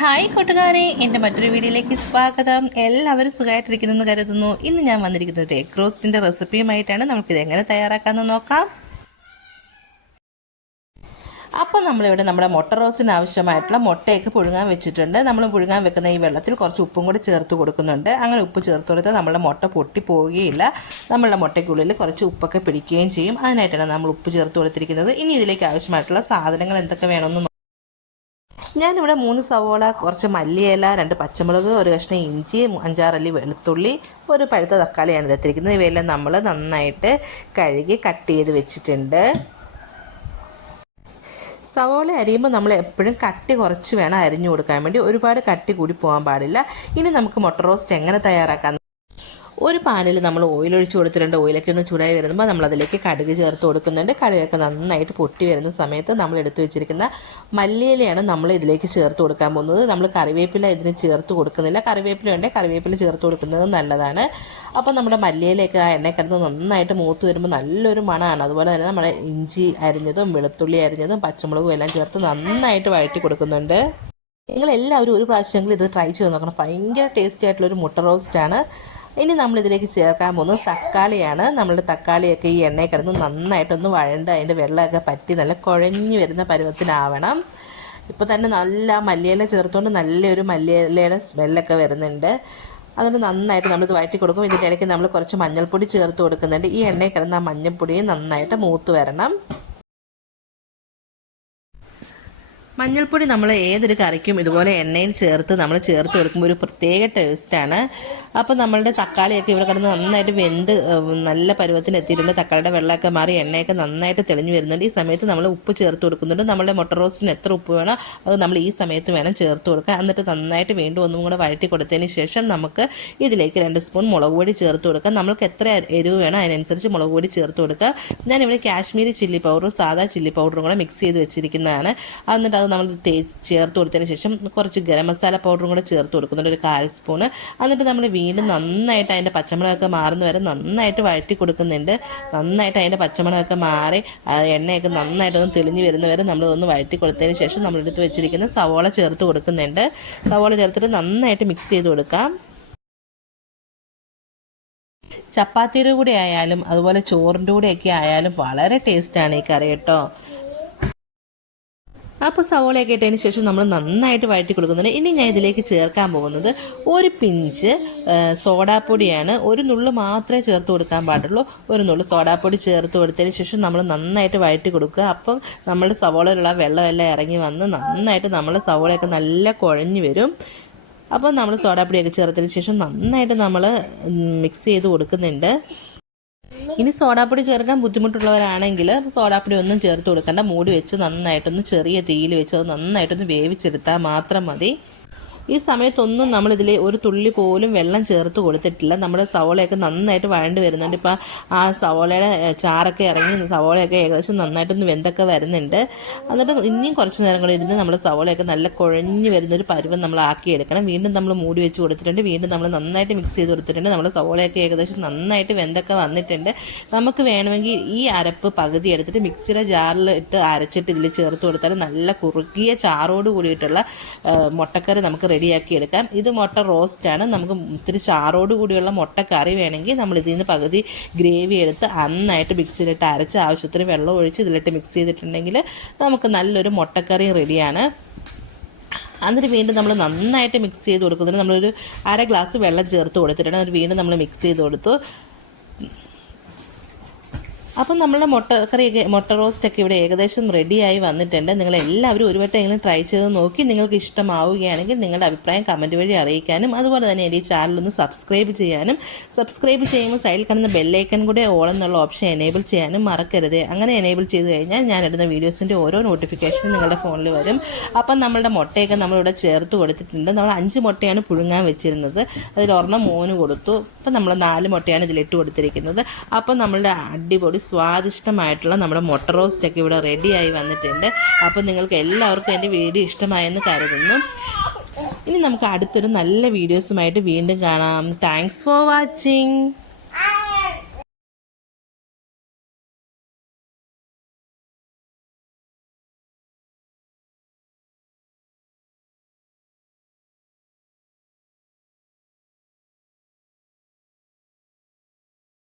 Hi കൂട്ടുകാരെ എന്റെ മറ്റൊരു വീഡിയോയിലേക്ക് സ്വാഗതം. എല്ലാവരും സുഖമായിട്ടിരിക്കുന്നെന്ന് കരുതുന്നു. ഇന്ന് ഞാൻ വന്നിരിക്കുന്നത് എഗ് റോസ്റ്റിന്റെ റെസിപ്പിയുമായിട്ടാണ്. നമുക്കിത് എങ്ങനെ തയ്യാറാക്കാമെന്ന് നോക്കാം. അപ്പോൾ നമ്മളിവിടെ നമ്മുടെ മുട്ട റോസ്റ്റിന് ആവശ്യമായിട്ടുള്ള മുട്ടയൊക്കെ പുഴുങ്ങാൻ വെച്ചിട്ടുണ്ട്. നമ്മൾ പുഴുങ്ങാൻ വെക്കുന്ന ഈ വെള്ളത്തിൽ കുറച്ച് ഉപ്പും കൂടി ചേർത്ത് കൊടുക്കുന്നുണ്ട്. അങ്ങനെ ഉപ്പ് ചേർത്ത് കൊടുത്താൽ നമ്മുടെ മുട്ട പൊട്ടി പോവുകയില്ല. നമ്മളുടെ മുട്ടയ്ക്കുള്ളിൽ കുറച്ച് ഉപ്പൊക്കെ പിടിക്കുകയും ചെയ്യും. അതിനായിട്ടാണ് നമ്മൾ ഉപ്പ് ചേർത്ത് കൊടുത്തിരിക്കുന്നത്. ഇനി ഇതിലേക്ക് ആവശ്യമായിട്ടുള്ള സാധനങ്ങൾ എന്തൊക്കെ വേണമെന്ന് ഞാനിവിടെ മൂന്ന് സവോള കുറച്ച് മല്ലിയില രണ്ട് പച്ചമുളക് ഒരു കഷ്ണം ഇഞ്ചി അഞ്ചാറല്ലി വെളുത്തുള്ളി ഒരു പഴുത്ത തക്കാളിയാണ് എടുത്തിരിക്കുന്നത് ഇവയെല്ലാം നമ്മൾ നന്നായിട്ട് കഴുകി കട്ട് ചെയ്ത് വെച്ചിട്ടുണ്ട്. സവോള അരിയുമ്പോൾ നമ്മൾ എപ്പോഴും കട്ടി കുറച്ച് വേണം അരിഞ്ഞു കൊടുക്കാൻ വേണ്ടി. ഒരുപാട് കട്ടി കൂടി പോകാൻ പാടില്ല. ഇനി നമുക്ക് മുട്ട റോസ്റ്റ് എങ്ങനെ തയ്യാറാക്കാം ഒരു പാനിൽ നമ്മൾ ഓയിൽ ഒഴിച്ച് കൊടുത്തിട്ടുണ്ട്. ഓയിലൊക്കെ ഒന്ന് ചൂടായി വരുമ്പോൾ നമ്മൾ അതിലേക്ക് കടുക് ചേർത്ത് കൊടുക്കുന്നുണ്ട്. കടുകൊക്കെ നന്നായിട്ട് പൊട്ടി വരുന്ന സമയത്ത് നമ്മൾ എടുത്തു വെച്ചിരിക്കുന്ന മല്ലിയിലയാണ് നമ്മൾ ഇതിലേക്ക് ചേർത്ത് കൊടുക്കാൻ പോകുന്നത്. നമ്മൾ കറിവേപ്പില ഇതിന് ചേർത്ത് കൊടുക്കുന്നില്ല. കറിവേപ്പില ഉണ്ട് കറിവേപ്പില ചേർത്ത് കൊടുക്കുന്നത് നല്ലതാണ്. അപ്പോൾ നമ്മുടെ മല്ലിയിലയൊക്കെ ആ എണ്ണ കിടന്ന് നന്നായിട്ട് മൂത്ത് വരുമ്പോൾ നല്ലൊരു മണമാണ്. അതുപോലെ തന്നെ നമ്മുടെ ഇഞ്ചി അരിഞ്ഞതും വെളുത്തുള്ളി അരിഞ്ഞതും പച്ചമുളകും എല്ലാം ചേർത്ത് നന്നായിട്ട് വഴറ്റി കൊടുക്കുന്നുണ്ട്. നിങ്ങളെല്ലാവരും ഒരു പ്രാവശ്യമെങ്കിലും ഇത് ട്രൈ ചെയ്ത് നോക്കണം. ഭയങ്കര ടേസ്റ്റി ആയിട്ടുള്ളൊരു മുട്ട റോസ്റ്റാണ് ഇനി നമ്മൾ ഇതിലേക്ക് ചേർക്കാൻ പോകുന്നത് തക്കാളിയാണ്. നമ്മളുടെ തക്കാളിയൊക്കെ ഈ എണ്ണയിൽ കിടന്ന് നന്നായിട്ടൊന്ന് വഴണ്ട് അതിന്റെ വെള്ളമൊക്കെ പറ്റി നല്ല കുഴഞ്ഞു വരുന്ന പരുവത്തിനാവണം ഇപ്പോൾ തന്നെ നല്ല മല്ലിയില ചേർത്തുകൊണ്ട് നല്ലൊരു മല്ലിയിലയുടെ സ്മെല്ലൊക്കെ വരുന്നുണ്ട്. അതുകൊണ്ട് നന്നായിട്ട് നമ്മളിത് വഴറ്റി കൊടുക്കും. ഇതിന്റെ ഇടയ്ക്ക് നമ്മൾ കുറച്ച് മഞ്ഞൾപ്പൊടി ചേർത്ത് കൊടുക്കുന്നുണ്ട്. ഈ എണ്ണയിൽ കിടന്ന് ആ മഞ്ഞൾപ്പൊടിയും നന്നായിട്ട് മൂത്ത് വരണം. മഞ്ഞൾപ്പൊടി നമ്മൾ ഏതൊരു കറിക്കും ഇതുപോലെ എണ്ണയിൽ ചേർത്ത് നമ്മൾ ചേർത്ത് കൊടുക്കുമ്പോൾ ഒരു പ്രത്യേക ടേസ്റ്റാണ് അപ്പോൾ നമ്മളുടെ തക്കാളിയൊക്കെ ഇവിടെ കിടന്ന് നന്നായിട്ട് വെന്ത് നല്ല പരുവത്തിന് എത്തിയിട്ടുണ്ട്. തക്കാളിയുടെ വെള്ളമൊക്കെ മാറി എണ്ണയൊക്കെ നന്നായിട്ട് തെളിഞ്ഞു വരുന്നുണ്ട്. ഈ സമയത്ത് നമ്മൾ ഉപ്പ് ചേർത്ത് കൊടുക്കുന്നുണ്ട്. നമ്മുടെ മുട്ട റോസ്റ്റിന് എത്ര ഉപ്പ് വേണം അത് നമ്മൾ ഈ സമയത്ത് വേണം ചേർത്ത് കൊടുക്കുക എന്നിട്ട് നന്നായിട്ട് വീണ്ടും ഒന്നും കൂടെ വഴറ്റി കൊടുത്തതിന് ശേഷം നമുക്ക് ഇതിലേക്ക് രണ്ട് സ്പൂൺ മുളക് പൊടി ചേർത്ത് കൊടുക്കുക നമ്മൾക്ക് എത്ര എരിവ് വേണം അതിനനുസരിച്ച് മുളക് പൊടി ചേർത്ത് കൊടുക്കുക ഞാനിവിടെ കാശ്മീരി ചില്ലി പൗഡറും സാധാ ചില്ലി പൗഡറും കൂടെ മിക്സ് ചെയ്ത് വെച്ചിരിക്കുന്നതാണ്. എന്നിട്ട് അത് നമ്മൾ തേ ചേർത്ത് കൊടുത്തതിന് ശേഷം കുറച്ച് ഗരം മസാല പൗഡറും കൂടെ ചേർത്ത് കൊടുക്കുന്നുണ്ട്. ഒരു കാൽ സ്പൂൺ എന്നിട്ട് നമ്മൾ വീണ്ടും നന്നായിട്ട് അതിന്റെ പച്ചമുളകൊക്കെ മാറുന്ന വരെ നന്നായിട്ട് വഴറ്റി കൊടുക്കുന്നുണ്ട്. നന്നായിട്ട് അതിന്റെ പച്ചമുളകൊക്കെ മാറി എണ്ണയൊക്കെ നന്നായിട്ട് നന്നായിട്ടൊന്ന് തെളിഞ്ഞ് വരുന്നവരെ ഒന്ന് വഴറ്റി കൊടുത്തതിന് ശേഷം നമ്മളെടുത്ത് വെച്ചിരിക്കുന്ന സവോള ചേർത്ത് കൊടുക്കുന്നുണ്ട്. സവോള ചേർത്തിട്ട് നന്നായിട്ട് മിക്സ് ചെയ്ത് കൊടുക്കാം. ചപ്പാത്തിയുടെ കൂടെ ആയാലും അതുപോലെ ചോറിന്റെ കൂടെയൊക്കെ ആയാലും വളരെ ടേസ്റ്റാണ് ഈ കറി കേട്ടോ. അപ്പോൾ സവോളയൊക്കെ ഇട്ടതിന് ശേഷം നമ്മൾ നന്നായിട്ട് വഴറ്റി കൊടുക്കുന്നുണ്ട്. ഇനി ഞാൻ ഇതിലേക്ക് ചേർക്കാൻ പോകുന്നത് ഒരു പിഞ്ച് സോഡാപ്പൊടിയാണ്. ഒരു നുള്ളു മാത്രമേ ചേർത്ത് കൊടുക്കാൻ പാടുള്ളൂ. ഒരു നുള്ളു സോഡാപ്പൊടി ചേർത്ത് കൊടുത്തതിന് ശേഷം നമ്മൾ നന്നായിട്ട് വഴറ്റി കൊടുക്കുക. അപ്പം നമ്മുടെ സവോളയിലുള്ള വെള്ളമെല്ലാം ഇറങ്ങി വന്ന് നന്നായിട്ട് നമ്മുടെ സവോളയൊക്കെ നല്ല കുഴഞ്ഞു വരും. അപ്പോൾ നമ്മൾ സോഡാപ്പൊടിയൊക്കെ ചേർത്തതിന് ശേഷം നന്നായിട്ട് നമ്മൾ മിക്സ് ചെയ്ത് കൊടുക്കുന്നുണ്ട്. ഇനി സോഡാപ്പൊടി ചേർക്കാൻ ബുദ്ധിമുട്ടുള്ളവരാണെങ്കിൽ സോഡാപ്പൊടി ഒന്നും ചേർത്ത് കൊടുക്കേണ്ട. മൂടി വെച്ച് നന്നായിട്ടൊന്ന് ചെറിയ തീയിൽ വെച്ച് അത് നന്നായിട്ടൊന്ന് വേവിച്ചെടുത്താൽ മാത്രം മതി. ഈ സമയത്തൊന്നും നമ്മളിതിൽ ഒരു തുള്ളി പോലും വെള്ളം ചേർത്ത് കൊടുത്തിട്ടില്ല. നമ്മുടെ സവോളയൊക്കെ നന്നായിട്ട് വഴണ്ട് വരുന്നുണ്ട്. ഇപ്പം ആ സവോളയുടെ ചാറൊക്കെ ഇറങ്ങി സവോളയൊക്കെ ഏകദേശം നന്നായിട്ടൊന്ന് വെന്തൊക്കെ വരുന്നുണ്ട്. എന്നിട്ട് ഇനിയും കുറച്ച് നേരം കൂടി ഇരുന്ന് നമ്മുടെ സവോളയൊക്കെ നല്ല കുഴഞ്ഞു വരുന്നൊരു പരുവം നമ്മൾ ആക്കിയെടുക്കണം. വീണ്ടും നമ്മൾ മൂടി വെച്ച് കൊടുത്തിട്ടുണ്ട്. വീണ്ടും നമ്മൾ നന്നായിട്ട് മിക്സ് ചെയ്ത് കൊടുത്തിട്ടുണ്ട്. നമ്മുടെ സവോളയൊക്കെ ഏകദേശം നന്നായിട്ട് വെന്തൊക്കെ വന്നിട്ടുണ്ട്. നമുക്ക് വേണമെങ്കിൽ ഈ അരപ്പ് പകുതി എടുത്തിട്ട് മിക്സിയുടെ ജാറിൽ ഇട്ട് അരച്ചിട്ട് ഇതിൽ ചേർത്ത് കൊടുത്താൽ നല്ല കുറുക്കിയ ചാറോട് കൂടിയിട്ടുള്ള മുട്ടക്കറി നമുക്ക് റെഡിയാക്കി എടുക്കാം. ഇത് മുട്ട റോസ്റ്റാണ് നമുക്ക് ഇത്തിരി ചാറോട് കൂടിയുള്ള മുട്ട കറി വേണമെങ്കിൽ നമ്മൾ ഇതിൽ നിന്ന് പകുതി ഗ്രേവി എടുത്ത് നന്നായിട്ട് മിക്സിയിലിട്ട് അരച്ച് ആവശ്യത്തിന് വെള്ളം ഒഴിച്ച് ഇതിലിട്ട് മിക്സ് ചെയ്തിട്ടുണ്ടെങ്കിൽ നമുക്ക് നല്ലൊരു മുട്ടക്കറി റെഡിയാണ് എന്നിട്ട് വീണ്ടും നമ്മൾ നന്നായിട്ട് മിക്സ് ചെയ്ത് കൊടുക്കുന്നതിന് നമ്മളൊരു അര ഗ്ലാസ് വെള്ളം ചേർത്ത് കൊടുത്തിട്ടുണ്ട്. എന്നിട്ട് വീണ്ടും നമ്മൾ മിക്സ് ചെയ്ത് കൊടുത്തു. അപ്പം നമ്മളുടെ മുട്ടക്കറിയൊക്കെ മുട്ട റോസ്റ്റൊക്കെ ഇവിടെ ഏകദേശം റെഡിയായി വന്നിട്ടുണ്ട്. നിങ്ങൾ എല്ലാവരും ഒരു വട്ടം എങ്കിലും ട്രൈ ചെയ്ത് നോക്കി നിങ്ങൾക്ക് ഇഷ്ടമാവുകയാണെങ്കിൽ നിങ്ങളുടെ അഭിപ്രായം കമന്റ് വഴി അറിയിക്കാനും അതുപോലെ തന്നെ എന്റെ ഈ ചാനലൊന്ന് സബ്സ്ക്രൈബ് ചെയ്യാനും സബ്സ്ക്രൈബ് ചെയ്യുമ്പോൾ സൈഡിൽ കാണുന്ന ബെല്ലൈക്കൺ കൂടെ ഓൾ എന്നുള്ള ഓപ്ഷൻ എനേബിൾ ചെയ്യാനും മറക്കരുത്. അങ്ങനെ എനേബിൾ ചെയ്ത് കഴിഞ്ഞാൽ ഞാൻ ഇടുന്ന വീഡിയോസിന്റെ ഓരോ നോട്ടിഫിക്കേഷനും നിങ്ങളുടെ ഫോണിൽ വരും. അപ്പം നമ്മളുടെ മുട്ടയൊക്കെ നമ്മളിവിടെ ചേർത്ത് കൊടുത്തിട്ടുണ്ട്. നമ്മൾ അഞ്ച് മുട്ടയാണ് പുഴുങ്ങാൻ വെച്ചിരുന്നത്. അതിൽ ഒരെണ്ണം മൂന്ന് കൊടുത്തു. അപ്പം നമ്മൾ നാല് മുട്ടയാണ് ഇതിലിട്ട് കൊടുത്തിരിക്കുന്നത്. അപ്പം നമ്മളുടെ അടിപൊളി സ്വാദിഷ്ടമായിട്ടുള്ള നമ്മുടെ മുട്ട റോസ്റ്റൊക്കെ ഇവിടെ റെഡിയായി വന്നിട്ടുണ്ട്. അപ്പോൾ നിങ്ങൾക്ക് എല്ലാവർക്കും എന്റെ വീഡിയോ ഇഷ്ടമായെന്ന് കരുതുന്നു. ഇനി നമുക്ക് അടുത്തൊരു നല്ല വീഡിയോസുമായിട്ട് വീണ്ടും കാണാം. Thanks for watching